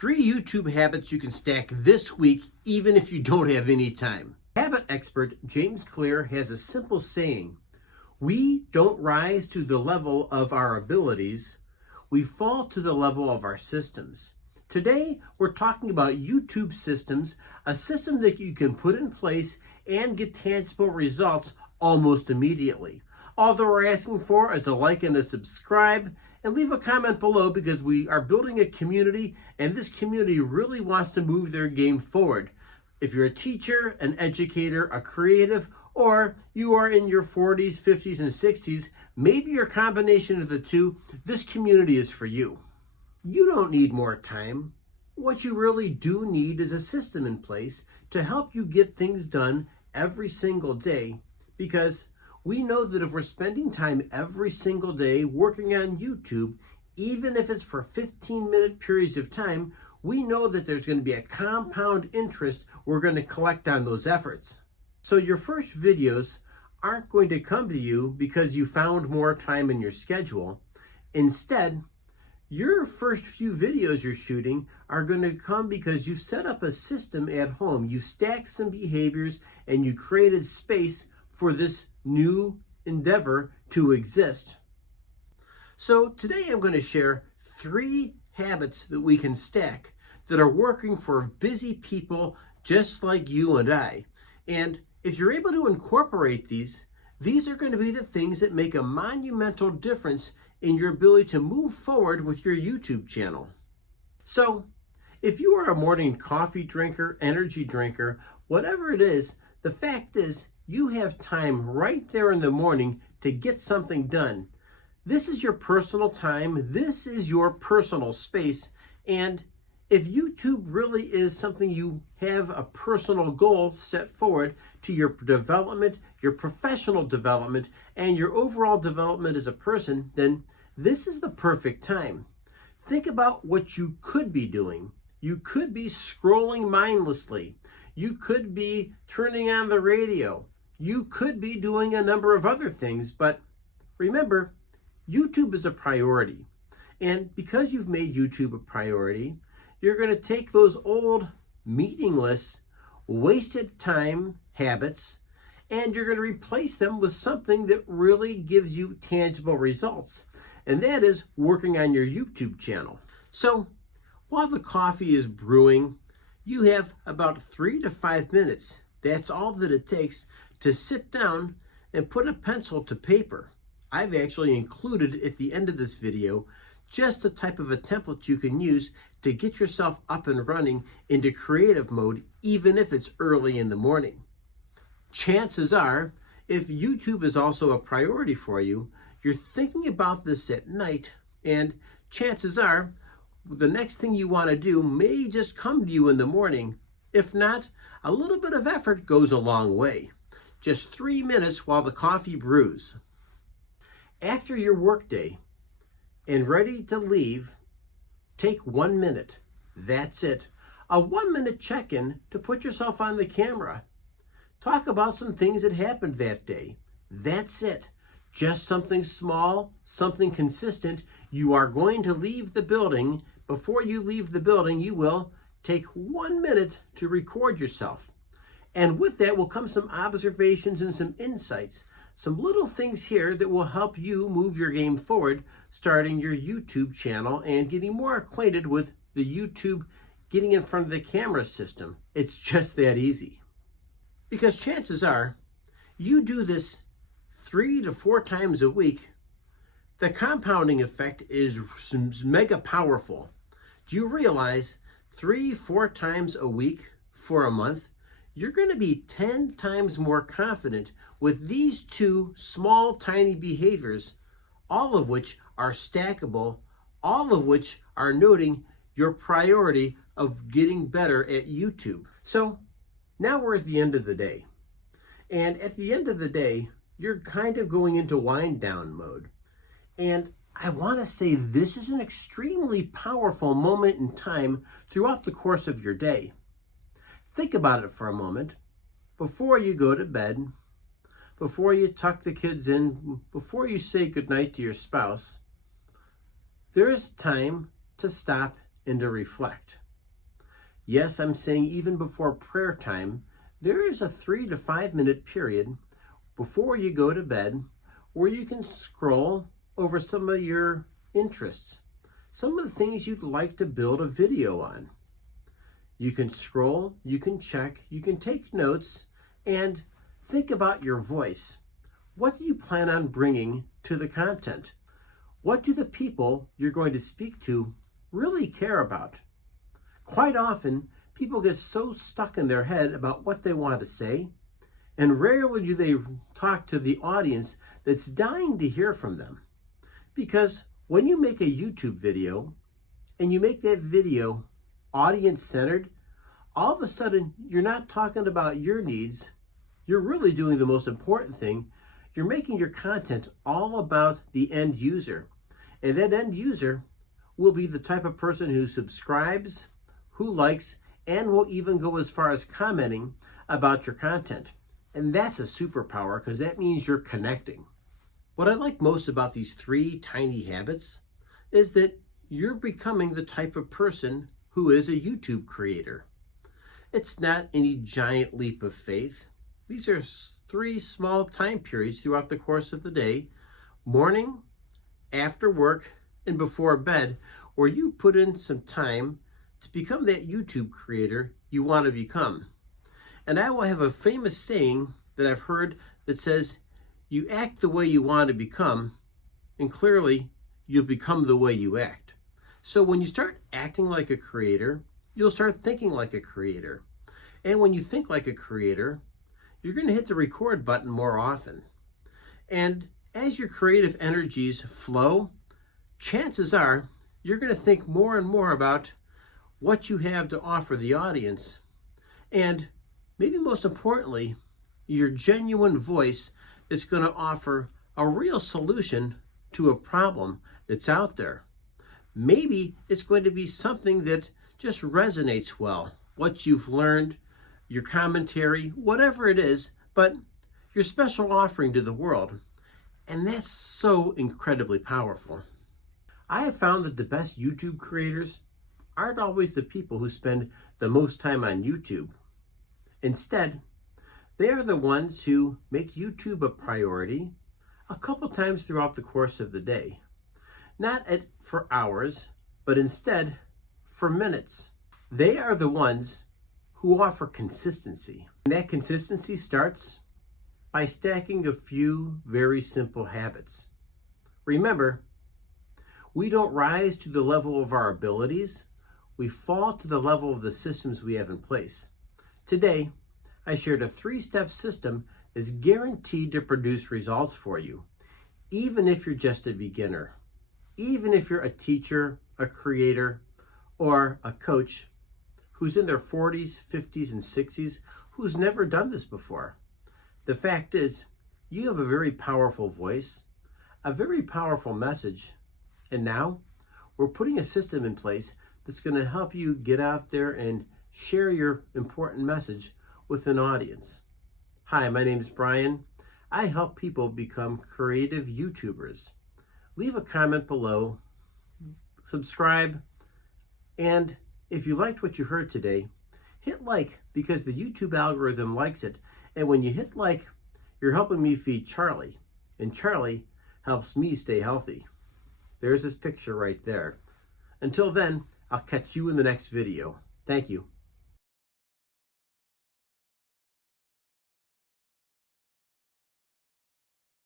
3 YouTube habits you can stack this week even if you don't have any time. Habit expert James Clear has a simple saying: we don't rise to the level of our abilities, we fall to the level of our systems. Today, we're talking about YouTube systems, a system that you can put in place and get tangible results almost immediately. All that we're asking for is a like and a subscribe, and leave a comment below because we are building a community, and this community really wants to move their game forward. If you're a teacher, an educator, a creative, or you are in your 40s, 50s, and 60s, maybe your combination of the two, this community is for you. You don't need more time. What you really do need is a system in place to help you get things done every single day, because we know that if we're spending time every single day working on YouTube, even if it's for 15-minute periods of time, we know that there's going to be a compound interest we're going to collect on those efforts. So your first videos aren't going to come to you because you found more time in your schedule. Instead, your first few videos you're shooting are going to come because you've set up a system at home. You stacked some behaviors and you created space for this new endeavor to exist. So today I'm going to share 3 habits that we can stack that are working for busy people just like you and I. And if you're able to incorporate these are going to be the things that make a monumental difference in your ability to move forward with your YouTube channel. So if you are a morning coffee drinker, energy drinker, whatever it is, the fact is you have time right there in the morning to get something done. This is your personal time. This is your personal space. And if YouTube really is something you have a personal goal set forward to your development, your professional development, and your overall development as a person, then this is the perfect time. Think about what you could be doing. You could be scrolling mindlessly. You could be turning on the radio. You could be doing a number of other things, but remember, YouTube is a priority. And because you've made YouTube a priority, you're going to take those old, meaningless, wasted time habits, and you're going to replace them with something that really gives you tangible results. And that is working on your YouTube channel. So while the coffee is brewing, you have about 3 to 5 minutes. That's all that it takes to sit down and put a pencil to paper. I've actually included at the end of this video just the type of a template you can use to get yourself up and running into creative mode, even if it's early in the morning. Chances are, if YouTube is also a priority for you, you're thinking about this at night, and chances are the next thing you want to do may just come to you in the morning. If not, a little bit of effort goes a long way. Just 3 minutes while the coffee brews. After your workday and ready to leave, take 1 minute. That's it. A 1-minute check-in to put yourself on the camera. Talk about some things that happened that day. That's it. Just something small, something consistent. You are going to leave the building. Before you leave the building, you will take 1 minute to record yourself. And with that will come some observations and some insights. Some little things here that will help you move your game forward, starting your YouTube channel and getting more acquainted with the YouTube getting in front of the camera system. It's just that easy. Because chances are, you do this 3 to 4 times a week, the compounding effect is mega powerful. Do you realize 3-4 times a week for a month, you're going to be 10 times more confident with these 2 small, tiny behaviors, all of which are stackable, all of which are noting your priority of getting better at YouTube. So now we're at the end of the day. And at the end of the day, you're kind of going into wind down mode. And I want to say this is an extremely powerful moment in time throughout the course of your day. Think about it for a moment. Before you go to bed, before you tuck the kids in, before you say goodnight to your spouse, there is time to stop and to reflect. Yes, I'm saying even before prayer time, there is a 3 to 5 minute period before you go to bed where you can scroll over some of your interests, some of the things you'd like to build a video on. You can scroll, you can check, you can take notes, and think about your voice. What do you plan on bringing to the content? What do the people you're going to speak to really care about? Quite often, people get so stuck in their head about what they want to say, and rarely do they talk to the audience that's dying to hear from them. Because when you make a YouTube video, and you make that video audience-centered, all of a sudden, you're not talking about your needs. You're really doing the most important thing. You're making your content all about the end user. And that end user will be the type of person who subscribes, who likes, and will even go as far as commenting about your content. And that's a superpower because that means you're connecting. What I like most about these 3 tiny habits is that you're becoming the type of person who is a YouTube creator. It's not any giant leap of faith. These are 3 small time periods throughout the course of the day, morning, after work, and before bed, where you put in some time to become that YouTube creator you want to become. And I will have a famous saying that I've heard that says, you act the way you want to become, and clearly you'll become the way you act. So when you start acting like a creator, you'll start thinking like a creator. And when you think like a creator, you're going to hit the record button more often. And as your creative energies flow, chances are you're going to think more and more about what you have to offer the audience. And maybe most importantly, your genuine voice is going to offer a real solution to a problem that's out there. Maybe it's going to be something that just resonates well, what you've learned, your commentary, whatever it is, but your special offering to the world. And that's so incredibly powerful. I have found that the best YouTube creators aren't always the people who spend the most time on YouTube. Instead, they are the ones who make YouTube a priority a couple times throughout the course of the day. Not for hours, but instead for minutes. They are the ones who offer consistency. And that consistency starts by stacking a few very simple habits. Remember, we don't rise to the level of our abilities. We fall to the level of the systems we have in place. Today, I shared a 3-step system that's guaranteed to produce results for you, even if you're just a beginner, even if you're a teacher, a creator, or a coach who's in their 40s, 50s, and 60s, who's never done this before. The fact is, you have a very powerful voice, a very powerful message, and now we're putting a system in place that's going to help you get out there and share your important message with an audience. Hi, my name is Brian. I help people become creative YouTubers. Leave a comment below, subscribe, and if you liked what you heard today, hit like because the YouTube algorithm likes it. And when you hit like, you're helping me feed Charlie, and Charlie helps me stay healthy. There's his picture right there. Until then, I'll catch you in the next video. Thank you.